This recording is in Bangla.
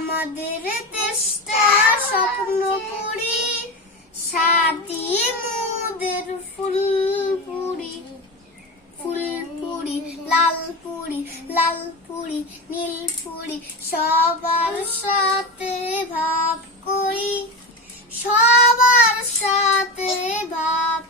আমাদের দেশটা স্বপ্ন পুরি, সাথী মোদের ফুলপুরি, ফুলপুরি লালপুরি, লালপুরি নীলপুরি, সবার সাথে ভাব করি, সবার সাথে ভাব